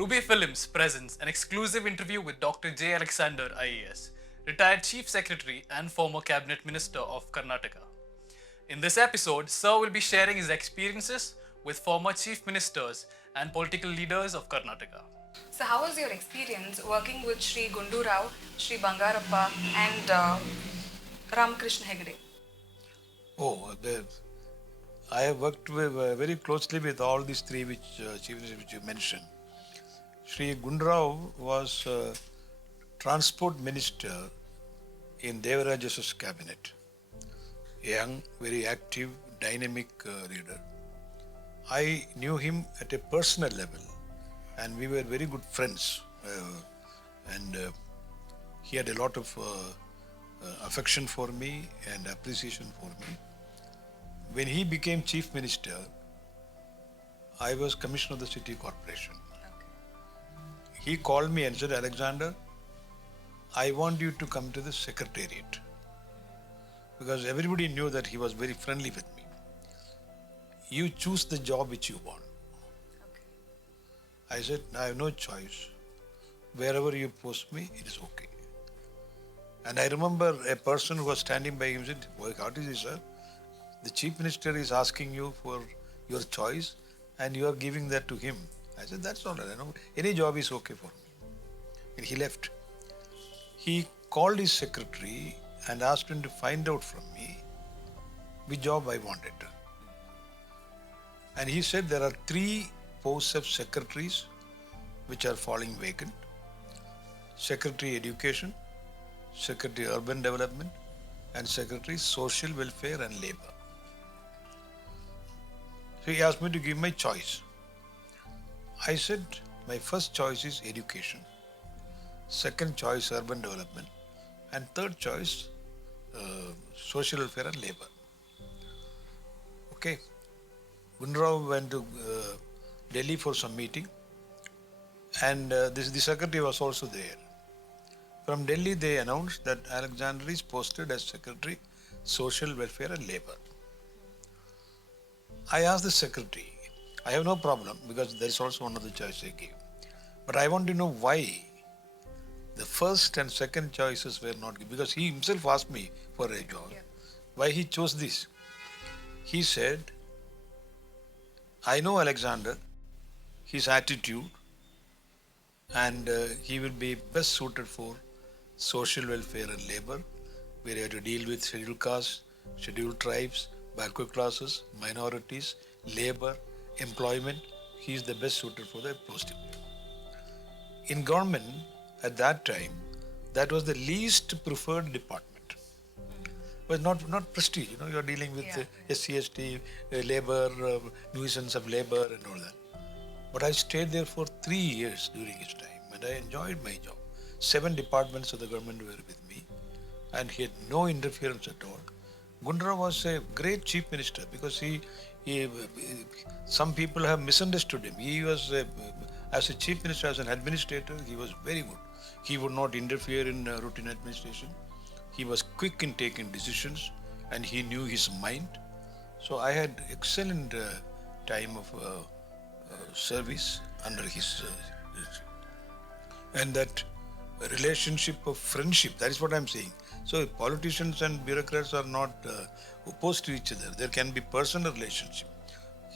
Ruby Films presents an exclusive interview with Dr. J. Alexander, IAS, retired Chief Secretary and former Cabinet Minister of Karnataka. In this episode, Sir will be sharing his experiences with former Chief Ministers and political leaders of Karnataka. So, how was your experience working with Sri Gundu Rao, Sri Bangarappa, and Ramakrishna Hegde? Oh, I have worked very closely with all these three chief ministers which you mentioned. Sri Gundrao was transport minister in Devaraja's cabinet. Young, very active, dynamic leader. I knew him at a personal level, and we were very good friends. And he had a lot of affection for me and appreciation for me. When he became chief minister, I was commissioner of the city corporation. He called me and said, Alexander, I want you to come to the secretariat. Because everybody knew that he was very friendly with me. You choose the job which you want. I said, I have no choice. Wherever you post me, it is okay. And I remember a person who was standing by him said, what is this, sir? The chief minister is asking you for your choice and you are giving that to him. I said, that's all right. I know any job is okay for me. And he left. He called his secretary and asked him to find out from me which job I wanted. And he said there are 3 posts of secretaries which are falling vacant. Secretary Education, Secretary Urban Development, and Secretary Social Welfare and Labour. So he asked me to give my choice. I said, my first choice is education, second choice urban development, and third choice social welfare and labour. Okay. Gundrao went to Delhi for some meeting, and the secretary was also there. From Delhi, they announced that Alexander is posted as Secretary, Social Welfare and Labour. I asked the secretary, I have no problem because there is also one other choice I gave. But I want to know why the first and second choices were not given. Because he himself asked me for a job. Yeah. Why he chose this? He said, I know Alexander, his attitude, and he will be best suited for social welfare and labour, where you have to deal with scheduled castes, scheduled tribes, backward classes, minorities, labour, employment. He is the best suited for the posting. In government, at that time, that was the least preferred department. But not prestige, you are dealing with SCST, labour, nuisance of labour and all that. But I stayed there for 3 years during his time and I enjoyed my job. 7 departments of the government were with me and he had no interference at all. Gundrao was a great chief minister because some people have misunderstood him. He was, as a chief minister, as an administrator, he was very good. He would not interfere in routine administration. He was quick in taking decisions and he knew his mind. So I had excellent time of service under his and that relationship of friendship, that is what I'm saying. So politicians and bureaucrats are not opposed to each other. There can be personal relationship.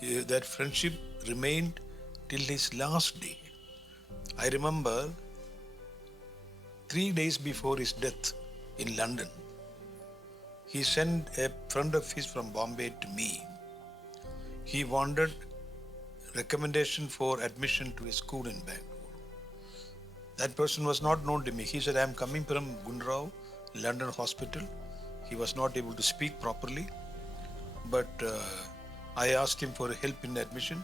That friendship remained till his last day. I remember 3 days before his death in London, he sent a friend of his from Bombay to me. He wanted recommendation for admission to a school in Bangalore. That person was not known to me. He said, I am coming from Gundrao, London hospital. He was not able to speak properly, but I asked him for help in admission.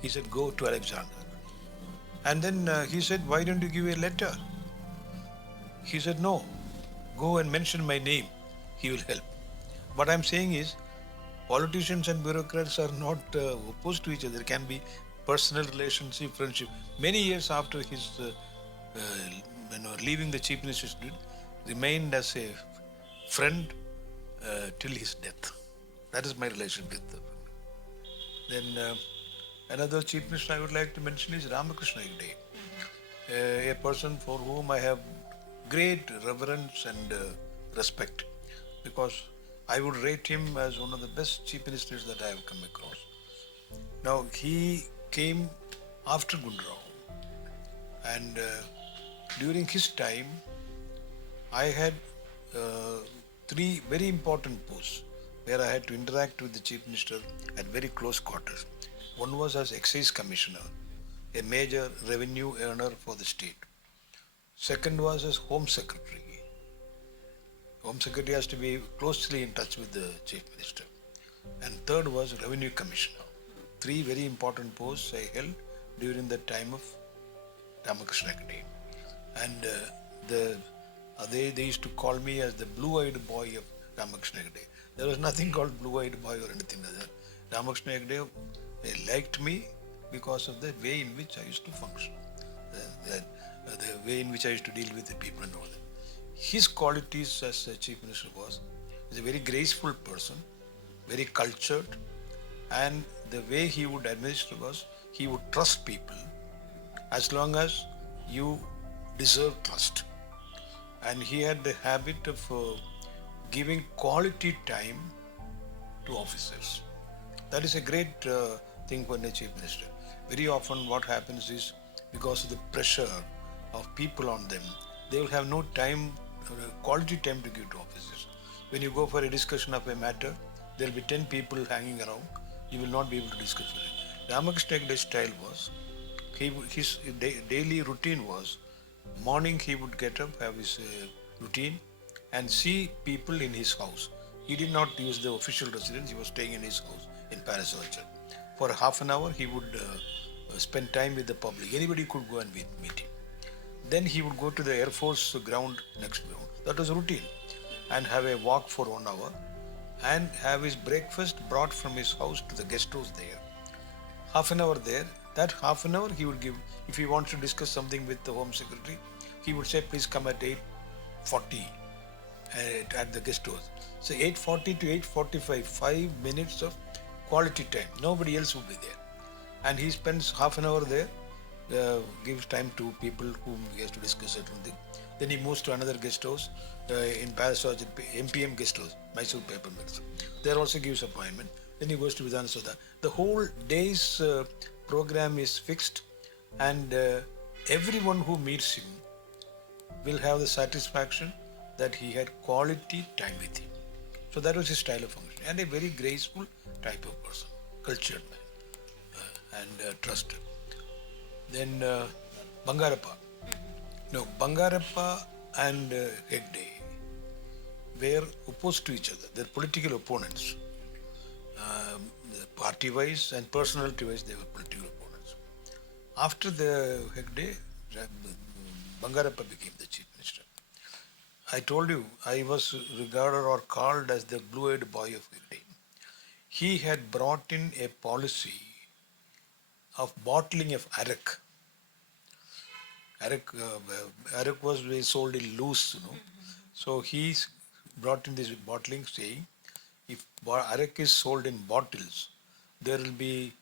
He said, go to Alexander. And then he said, why don't you give a letter? He said, no, go and mention my name. He will help. What I'm saying is, politicians and bureaucrats are not opposed to each other. There can be personal relationship, friendship. Many years after his leaving the chief minister's duty, remained as a friend till his death. That is my relation with him. Then another chief minister I would like to mention is Ramakrishna Hegde. a person for whom I have great reverence and respect, because I would rate him as one of the best chief ministers that I have come across. Now, he came after Gundrao, and during his time, I had uh, three very important posts where I had to interact with the chief minister at very close quarters. One was as excise commissioner, a major revenue earner for the state. Second was as home secretary. Home secretary has to be closely in touch with the chief minister. And third was revenue commissioner. Three very important posts I held during the time of Ramakrishna Hegde. And they used to call me as the blue-eyed boy of Ramakrishna Hegde. There was nothing called blue-eyed boy or anything like that. Ramakrishna Hegde liked me because of the way in which I used to function, the way in which I used to deal with the people and all that. His qualities as a chief minister was, he's a very graceful person, very cultured, and the way he would administer was, he would trust people as long as you deserve trust. And he had the habit of giving quality time to officers. That is a great thing for a chief minister. Very often what happens is, because of the pressure of people on them, they will have no time, quality time to give to officers. When you go for a discussion of a matter, there will be 10 people hanging around. You will not be able to discuss with it. Ramakrishna Hegde's style was, his daily routine was, morning he would get up, have his routine, and see people in his house. He did not use the official residence, he was staying in his house in Paris Orchard. For half an hour, he would spend time with the public. Anybody could go and meet him. Then he would go to the Air Force ground next ground. That was routine. And have a walk for 1 hour and have his breakfast brought from his house to the guest house there. Half an hour there. That half an hour he would give, if he wants to discuss something with the Home Secretary, he would say, please come at 8:40 at the guest house. So 8:40 to 8:45, 5 minutes of quality time. Nobody else would be there. And he spends half an hour there, gives time to people whom he has to discuss certain thing. Then he moves to another guest house in Paris Orchard, MPM guest house, Mysore Paper Mills. There also gives appointment. Then he goes to Vidhan Sabha. The whole day's program is fixed, and everyone who meets him will have the satisfaction that he had quality time with him. So that was his style of function, and a very graceful type of person, cultured man, and trusted. Then Bangarappa. No, Bangarappa and Hegde were opposed to each other. They're political opponents. Party-wise and personality-wise, they were political opponents. After the Hegde, Bangarappa became the chief minister. I told you, I was regarded or called as the blue-eyed boy of Hegde. He had brought in a policy of bottling of arak. Arak was sold in loose, you know. So he brought in this bottling, saying, if arak is sold in bottles, there will be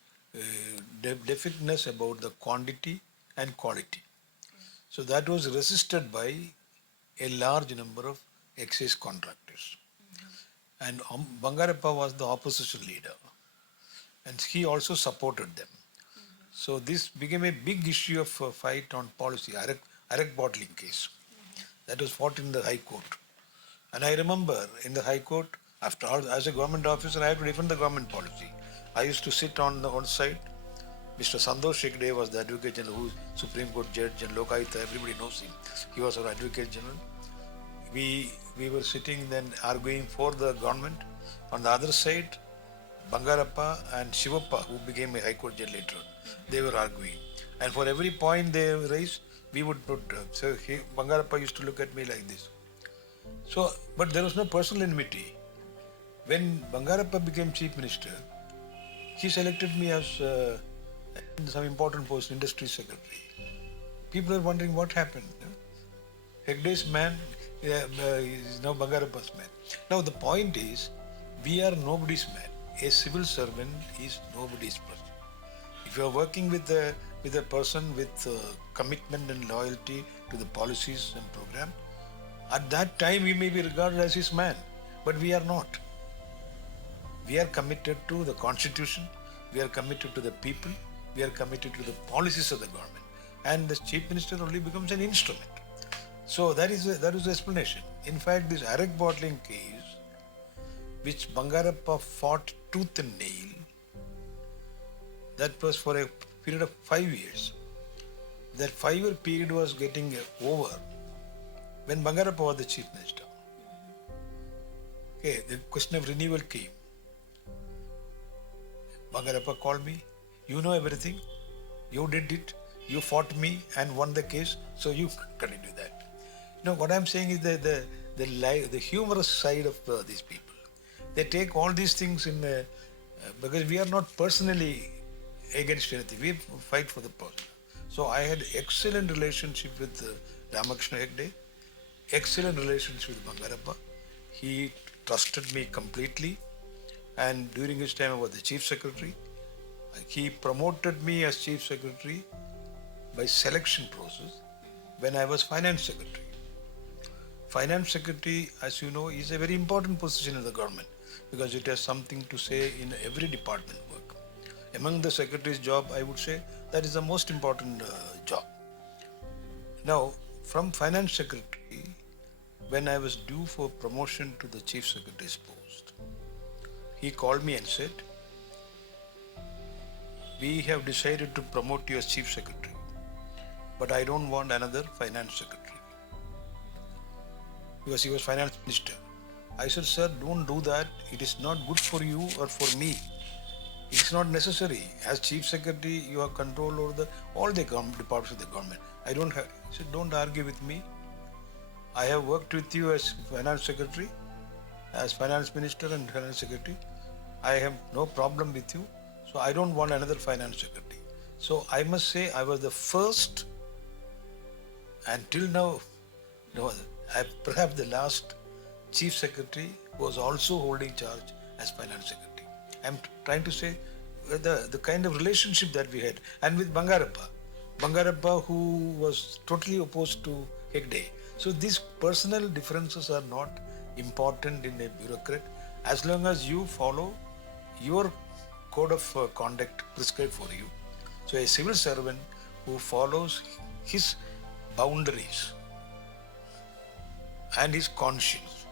definiteness about the quantity and quality. So that was resisted by a large number of excise contractors. And Bangarappa was the opposition leader, and he also supported them. So this became a big issue of fight on policy, arak bottling case. That was fought in the High Court. And I remember in the High Court, after all, as a government officer, I had to defend the government policy. I used to sit on the one side. Mr. Santosh Hegde was the Advocate General, who is Supreme Court Judge, and Lokayuta, everybody knows him. He was our Advocate General. We were sitting then arguing for the government. On the other side, Bangarappa and Shivappa, who became a High Court Judge later on, they were arguing. And for every point they raised, we would put, Bangarappa used to look at me like this. So, but there was no personal enmity. When Bangarappa became Chief Minister, he selected me as some important post, Industry Secretary. People are wondering what happened. Hegde's man is now Bangarappa's man. Now the point is, we are nobody's man. A civil servant is nobody's person. If you are working with the with a person with commitment and loyalty to the policies and program. At that time, we may be regarded as his man, but we are not. We are committed to the constitution, we are committed to the people, we are committed to the policies of the government, and the chief minister only becomes an instrument. So that is the explanation. In fact, this Arak bottling case, which Bangarappa fought tooth and nail, that was for a period of 5 years. That 5-year period was getting over when Bangarappa was the chief minister. Okay, the question of renewal came. Bangarappa called me, you know everything, you did it, you fought me and won the case, so you continue that. What I'm saying is the humorous side of these people. They take all these things because we are not personally against anything, we fight for the person. So I had excellent relationship with Ramakrishna Hegde, excellent relationship with Bangarappa. He trusted me completely, and during his time I was the chief secretary. He promoted me as chief secretary by selection process when I was finance secretary. Finance secretary, as you know, is a very important position in the government because it has something to say in every department work. Among the secretary's job, I would say that is the most important job. Now, from finance secretary, when I was due for promotion to the chief secretary's post, he called me and said, we have decided to promote you as chief secretary, but I don't want another finance secretary. Because he was finance minister. I said, sir, don't do that. It is not good for you or for me. It's not necessary. As chief secretary, you have control over all the departments of the government. I don't have. He said, don't argue with me. I have worked with you as finance secretary, as finance minister and finance secretary. I have no problem with you. So I don't want another finance secretary. So I must say I was the first, and till now, perhaps the last chief secretary was also holding charge as finance secretary. I'm trying to say the kind of relationship that we had. And with Bangarappa who was totally opposed to Hegde. So these personal differences are not important in a bureaucrat as long as you follow your code of conduct prescribed for you. So a civil servant who follows his boundaries and his conscience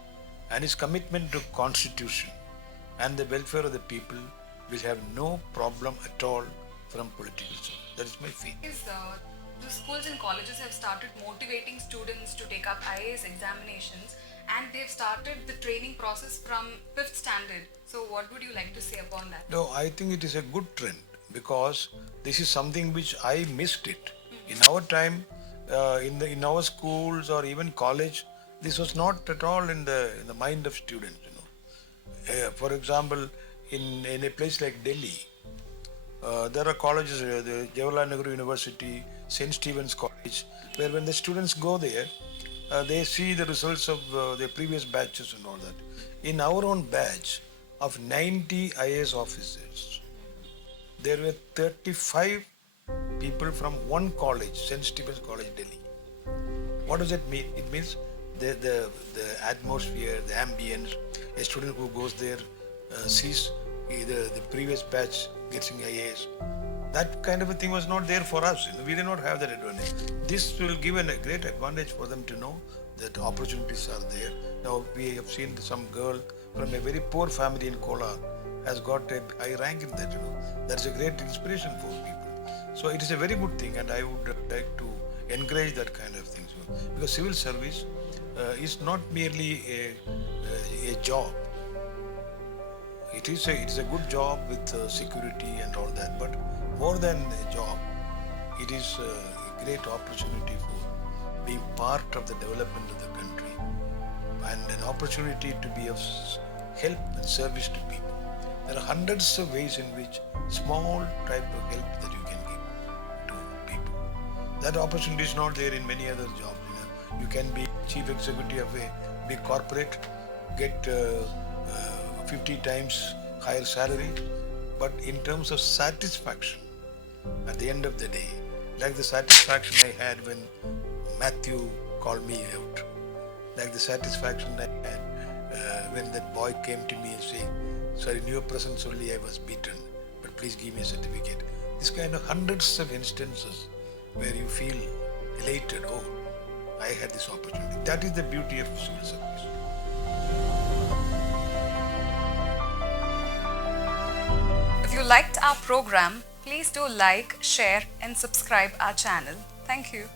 and his commitment to constitution and the welfare of the people will have no problem at all from political service. That is my faith. The schools and colleges have started motivating students to take up IAS examinations, and they've started the training process from 5th standard. So what would you like to say upon that? No, I think it is a good trend because this is something which I missed it. In our time, in our schools or even college, this was not at all in the mind of students. For example, in a place like Delhi, there are colleges, the Jawaharlal Nehru University, St. Stephen's College, where when the students go there, they see the results of their previous batches and all that. In our own batch of 90 IAS officers, there were 35 people from one college, St. Stephen's College, Delhi. What does it mean? It means the atmosphere, the ambience. A student who goes there sees either the previous batch getting IAS. That kind of a thing was not there for us. We did not have that advantage. This will give a great advantage for them to know that opportunities are there. Now we have seen some girl from a very poor family in Kolar has got a high rank in that. That's a great inspiration for people. So it is a very good thing, and I would like to encourage that kind of things because civil service is not merely a job. It is a good job with security and all that, but more than a job, it is a great opportunity for being part of the development of the country and an opportunity to be of help and service to people. There are hundreds of ways in which small type of help that you can give to people. That opportunity is not there in many other jobs. You can be chief executive of a big corporate, get 50 times higher salary, but in terms of satisfaction, at the end of the day, Like the satisfaction I had when Matthew called me out. Like the satisfaction I had when that boy came to me and said, "Sir, in your presence only I was beaten, but please give me a certificate." This kind of hundreds of instances where you feel elated, oh, I had this opportunity. That is the beauty of civil service. If you liked our program, please do like, share and subscribe our channel. Thank you.